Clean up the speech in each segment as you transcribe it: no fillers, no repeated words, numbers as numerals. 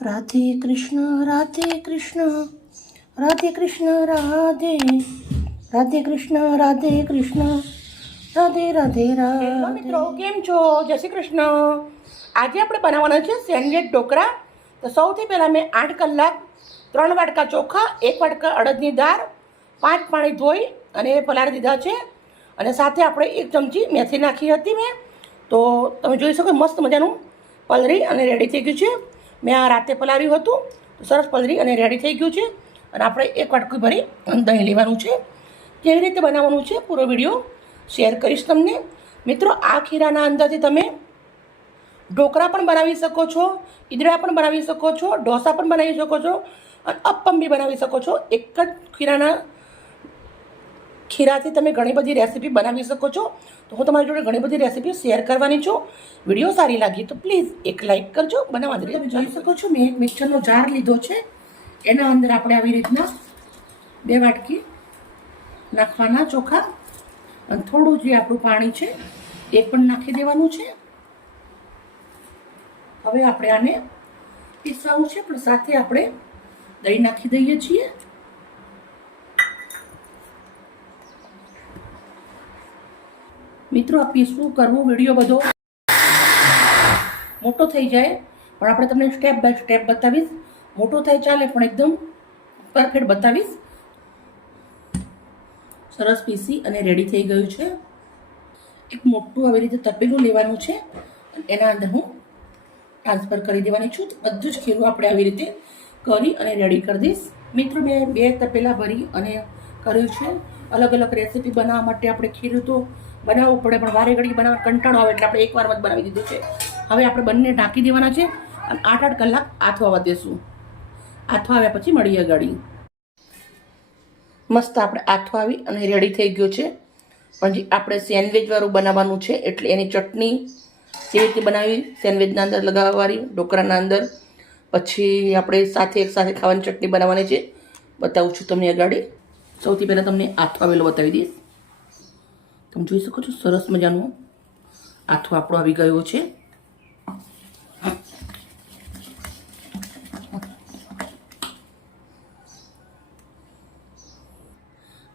राधे कृष्ण राधे कृष्ण राधे कृष्ण राधे राधे कृष्ण राधे कृष्ण राधे राधे राधे। મિત્રો કેમ છો? જય શ્રી કૃષ્ણ। આજે આપણે બનાવવાના છે સેન્ડવિચ ઢોકળા। તો સૌથી પહેલાં મેં 8 કલાક 3 વાટકા ચોખા 1 વાટકા અડદની દાળ 5 પાણી ધોઈ અને પલાળી દીધા છે અને સાથે આપણે 1 ચમચી મેથી નાખી હતી મેં। તો તમે જોઈ શકો મસ્ત મજાનું પલળી અને રેડી થઈ ગયું છે। મેં આ રાતે પલાળ્યું હતું તો સરસ પલળી અને રેડી થઈ ગયું છે અને આપણે 1 વાટકું ભરી દહીં લેવાનું છે। કેવી રીતે બનાવવાનું છે પૂરો વિડીયો શેર કરીશ તમને। મિત્રો આ ખીરાના અંદરથી તમે ઢોકળા પણ બનાવી શકો છો, ઈદડા પણ બનાવી શકો છો, ઢોસા પણ બનાવી શકો છો અને અપ્પમ બી બનાવી શકો છો। એક જ ખીરાથી તમે ઘણી બધી રેસીપી બનાવી શકો છો। તો હું તમારી જોડે ઘણી બધી રેસીપી શેર કરવાની છું। વિડીયો સારી લાગી તો પ્લીઝ એક લાઇક કરજો। બનાવવા દે તમે જોઈ શકો છો મેં એક મિક્સરનો જાર લીધો છે, એના અંદર આપણે આવી રીતના 2 વાટકી નાખવાના ચોખા અને થોડું જે આપણું પાણી છે એ પણ નાખી દેવાનું છે। હવે આપણે આને પીસવાનું છે પણ સાથે આપણે દહીં નાખી દઈએ છીએ। મિત્રો આ પીસવું કરવું વિડીયો બધો મોટો થઈ જાય પણ આપણે તમને સ્ટેપ બાય સ્ટેપ બતાવીશ। મોટો થાય ચાલે પણ એકદમ પરફેક્ટ બતાવીશ। સરસ પીસી અને રેડી થઈ ગયું છે। એક મોટું આવી રીતે તપેલું લેવાનું છે એના અંદર હું ટ્રાન્સફર કરી દેવાની છું। બધું જ ખીરું આપણે આવી રીતે કરી અને રેડી કરી દઈશ। મિત્રો મેં 2 તપેલા ભરી અને કર્યું છે। અલગ અલગ રેસીપી બનાવવા માટે આપણે ખીરું તો બનાવવું પડે પણ વારે ઘડી બનાવવા કંટાળો આવે એટલે આપણે એકવારમાં જ બનાવી દીધું છે। હવે આપણે બંને ઢાંકી દેવાના છે અને 8 કલાક આથવા દેશું। આથવા આવ્યા પછી મળીએ ગાડી। મસ્ત આપણે આથવા આવી અને રેડી થઈ ગયો છે પણ જે આપણે સેન્ડવિચવાળું બનાવવાનું છે એટલે એની ચટણી કેવી રીતે બનાવી સેન્ડવિચના અંદર લગાવવાની ઢોકળાના અંદર, પછી આપણે એક સાથે ખાવાની ચટણી બનાવવાની છે બતાવું છું તમને આગળ। સૌથી પહેલાં તમને આથવાવેલો બતાવી દઈશ। તમે જોઈ શકો છો સરસ મજાનું આથો આપણો આવી ગયો છે।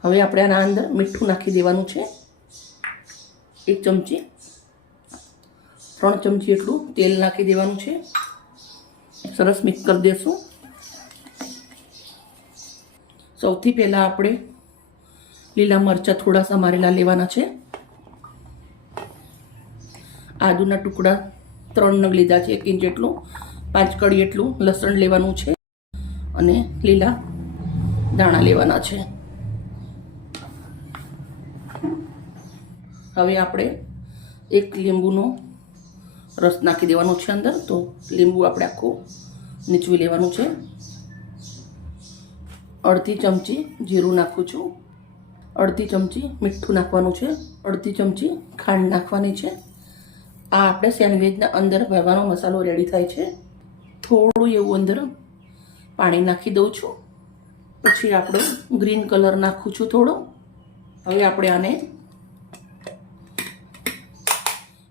હવે આપણે આના અંદર મીઠું નાખી દેવાનું છે 1 ચમચી, 3 ચમચી એટલું તેલ નાખી દેવાનું છે। સરસ મિક્સ કરી દેશું। સૌથી પહેલાં આપણે લીલા મરચાં થોડા સમારેલા લેવાના છે। આદુના ટુકડા 3 નંગ લીધા છે, 1 ઇંચ એટલું, 5 કળી એટલું લસણ લેવાનું છે અને લીલા દાણા લેવાના છે। હવે આપણે 1 લીંબુનો રસ નાખી દેવાનો છે અંદર। તો લીંબુ આપણે આખું નીચવી લેવાનું છે। અડધી ચમચી જીરું નાખું છું, અડધી ચમચી મીઠું નાખવાનું છે, અડધી ચમચી ખાંડ નાખવાની છે। આ આપણે સેન્ડવિચના અંદર ભરવાનો મસાલો રેડી થાય છે। થોડું એવું અંદર પાણી નાખી દઉં છું, પછી આપણે ગ્રીન કલર નાખું છું થોડો। હવે આપણે આને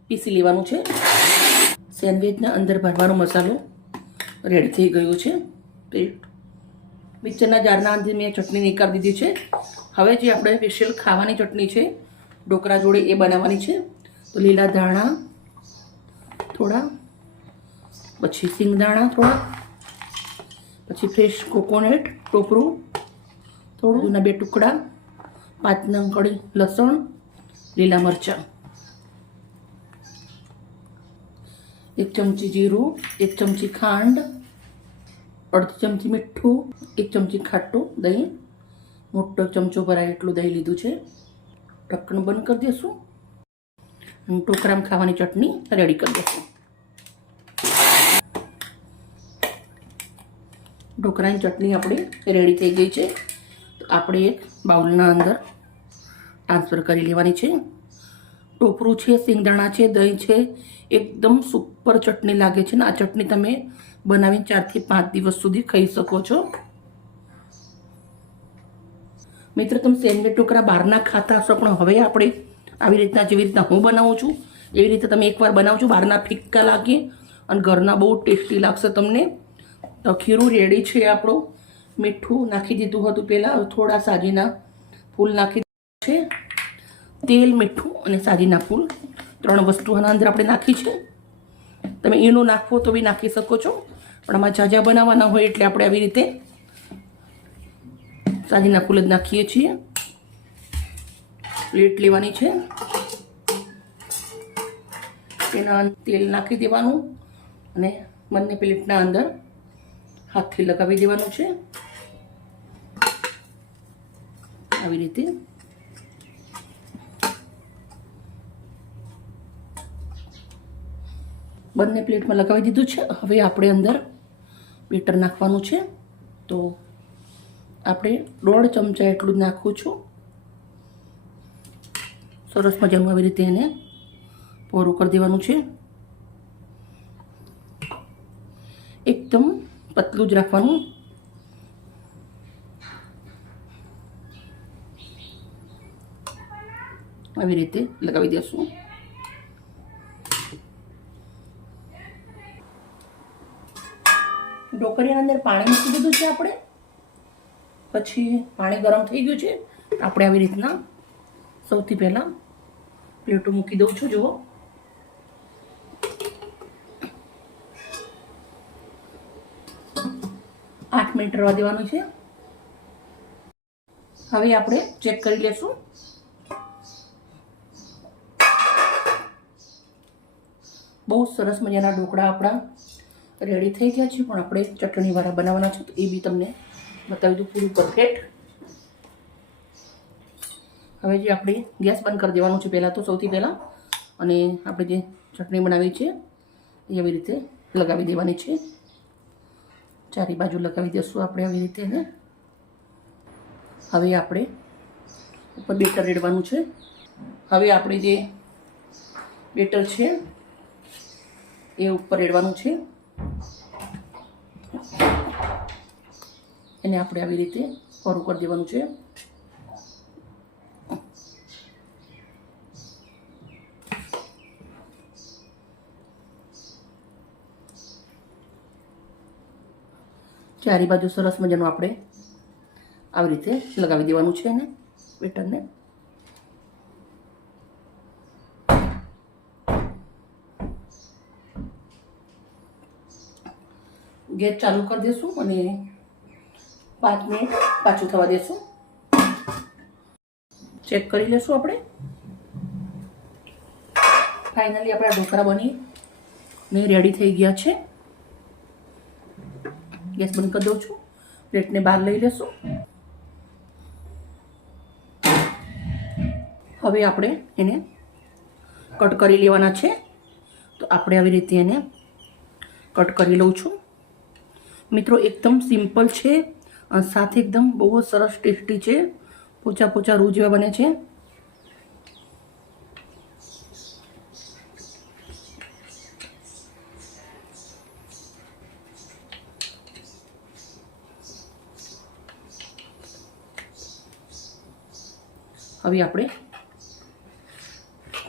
પીસી લેવાનું છે। સેન્ડવિચના અંદર ભરવાનો મસાલો રેડી થઈ ગયો છે। મિક્સરના જારના અંદર મેં ચટણી નીકાળી દીધી છે। હવે જે આપણે સ્પેશિયલ ખાવાની ચટણી છે ઢોકળા જોડે એ બનાવવાની છે। તો લીલા ધાણા થોડા, પછી સિંગદાણા થોડા, પછી ફ્રેશ કોકોનટ ટોપરું થોડું, એના 2 ટુકડા, 5 નંગ કળી લસણ, લીલા મરચાં, 1 ચમચી જીરું, 1 ચમચી ખાંડ, અડધી ચમચી મીઠું, 1 ચમચી ખાટું દહીં, મોટો ચમચો ભરાય એટલું દહીં લીધું છે। ઢક્કણ બંધ કરી દઈશું અને ઢોકળામાં ખાવાની ચટણી રેડી કરી દઈશું। ઢોકળાની ચટણી આપણી રેડી થઈ ગઈ છે। તો આપણે એક બાઉલના અંદર ટ્રાન્સફર કરી લેવાની છે। ટોપરું છે, સિંગદાણા છે, દહીં છે, એકદમ સુપર ચટણી લાગે છે ને આ ચટણી તમે બનાવીને 4 થી 5 દિવસ સુધી ખાઈ શકો છો। મિત્રો તમે સેન્ડવિચ ઢોકળા બહારના ખાતા હશો પણ હવે આપણે આવી રીતના જેવી રીતના હું બનાવું છું એવી રીતે તમે એકવાર બનાવજો। બહારના ફિક્કા લાગે અને ઘરના બહુ ટેસ્ટી લાગશે તમને। તો ખીરું રેડી છે આપણું. મીઠું નાખી દીધું હતું પહેલાં, થોડા સાજીના ફૂલ નાખી દીધું છે. તેલ, મીઠું અને સાજીના ફૂલ 3 વસ્તુ આના અંદર આપણે નાખી છે. તમે ઈનો નાખવો તો બી નાખી શકો છો, પણ આમાં ઝાઝા બનાવવાના હોય એટલે આપણે આવી રીતે સાજીના ફૂલ જ નાખીએ છીએ. પ્લેટ લેવાની છે, તેના તેલ નાખી દેવાનું અને બંને પ્લેટના અંદર હાથથી લગાવી દેવાનું છે આવી રીતે. બંને પ્લેટમાં લગાવી દીધું છે. હવે આપણે અંદર બેટર નાખવાનું છે. તો આપણે 1.5 ચમચા એટલું જ નાખું છું. સરસ મજાનું આવી રીતે એને પોરું કરી દેવાનું છે. એકદમ પતલું જ રાખવાનું. આવી રીતે લગાવી દેશું. ઢોકળીના અંદર પાણી મૂકી દીધું છે આપણે. પછી પાણી ગરમ થઈ ગયું છે. આપણે આવી રીતના સૌથી પહેલાં પ્લેટો મૂકી દઉં છું. જુઓ, આઠ મિનિટ રહેવા દેવાનું છે. હવે આપણે ચેક કરી લેશું. બહુ સરસ મજાના ઢોકળા આપણા રેડી થઈ ગયા છે. પણ આપણે ચટણીવાળા બનાવવાના છે, તો એ બી તમને બતાવી દઉં પૂરું પરફેક્ટ. હવે જે આપણે ગેસ બંધ કરી દેવાનું છે પહેલાં તો, સૌથી પહેલાં. અને આપણે જે ચટણી બનાવી છે એ આવી રીતે લગાવી દેવાની છે. ચારે બાજુ લગાવી દઈશું આપણે આવી રીતે એને. હવે આપણે ઉપર બેટર રેડવાનું છે. હવે આપણે જે બેટર છે એ ઉપર રેડવાનું છે. એને આપણે આવી રીતે કોરું કરી દેવાનું છે. ચારે બાજુ સરસ મજાનું આપણે આવી રીતે લગાવી દેવાનું છે એને બેટરને. ગેસ ચાલુ કરી દઈશું અને 5 મિનિટ પાછું થવા દેશું. ચેક કરી લેશું આપણે. ફાઇનલી આપણા ઢોકળા બની રેડી થઈ ગયા છે. ગેસ બંધ કરી દઉં છું. પ્લેટને બહાર લઈ લેશું. હવે આપણે એને કટ કરી લેવાના છે. તો આપણે આવી રીતે એને કટ કરી લઉં છું. મિત્રો એકદમ સિમ્પલ છે અને સાથે એકદમ બહુ જ સરસ ટેસ્ટી છે. પોચા પોચા રૂ જેવા બને છે. હવે આપણે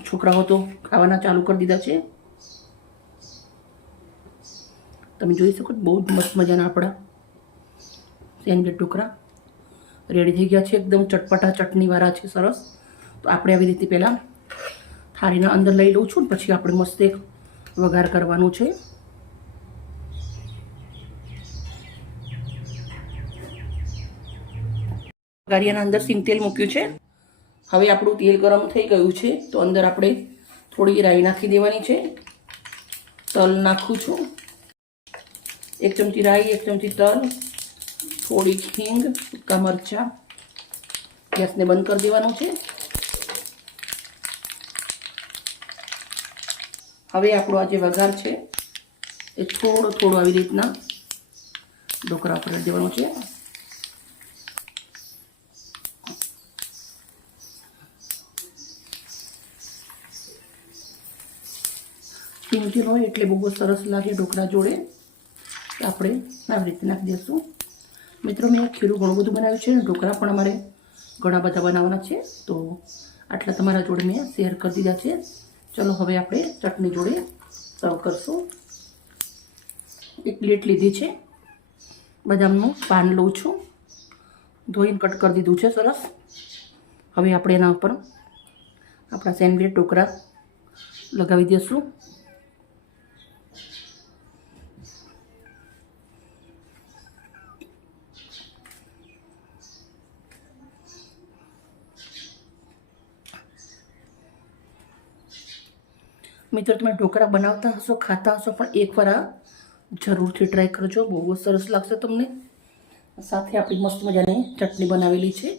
છોકરાઓ તો ખાવાના ચાલુ કરી દીધા છે. તમે જોઈ શકો બહુ જ મસ્ત મજાના આપણા સેન્ડવિચ ઢોકળા રેડી થઈ ગયા છે. એકદમ ચટપટા ચટણીવાળા છે, સરસ. તો આપણે આવી રીતે પહેલાં થાળીના અંદર લઈ લઉં છું, પછી આપણે મસ્ત એક વઘાર કરવાનું છે. વઘારિયાના અંદર સિંગ તેલ મૂક્યું છે. હવે આપણું તેલ ગરમ થઈ ગયું છે, તો અંદર આપણે થોડી રાઈ નાખી દેવાની છે. તલ નાખું છું, 1 ચમચી રાઈ, 1 ચમચી તલ, થોડી હિંગ, સૂકા મરચાં. ગેસને બંધ કરી દેવાનું છે. હવે આપણો આ જે વઘાર છે એ થોડો આવી રીતના ઢોકળા પર દેવાનું છે. સિંગતેલ હોય એટલે બહુ સરસ લાગે ઢોકળા જોડે. આપણે આવી રીતે નાખી દઈશું. મિત્રો મેં ખીરું ઘણું બધું બનાવ્યું છે અને ઢોકળા પણ અમારે ઘણા બધા બનાવવાના છે, તો આટલા તમારા જોડે મેં શેર કરી દીધા છે. ચલો હવે આપણે ચટણી જોડે સર્વ કરશું. એક પ્લેટ લીધી છે બદામનું પાન લઉં છું, ધોઈને કટ કરી દીધું છે સરસ. હવે આપણે એના ઉપર આપણા સેન્ડવીચ ટોકરા લગાવી દઈશું. મિત્રો, તમે ઢોકળા બનાવતા હશો, ખાતા હશો, પણ એકવાર આ જરૂરથી ટ્રાય કરજો, બહુ જ સરસ લાગશે તમને. સાથે આપણી મસ્ત મજાની ચટણી બનાવેલી છે.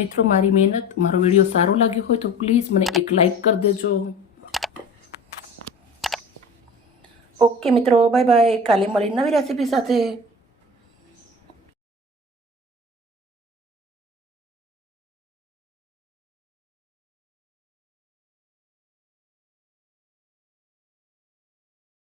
મિત્રો, મારી મહેનત, મારો વિડીયો સારો લાગ્યો હોય તો પ્લીઝ મને એક લાઈક કરી દેજો. ઓકે મિત્રો, બાય બાય. કાલે મળીને નવી રેસીપી સાથે.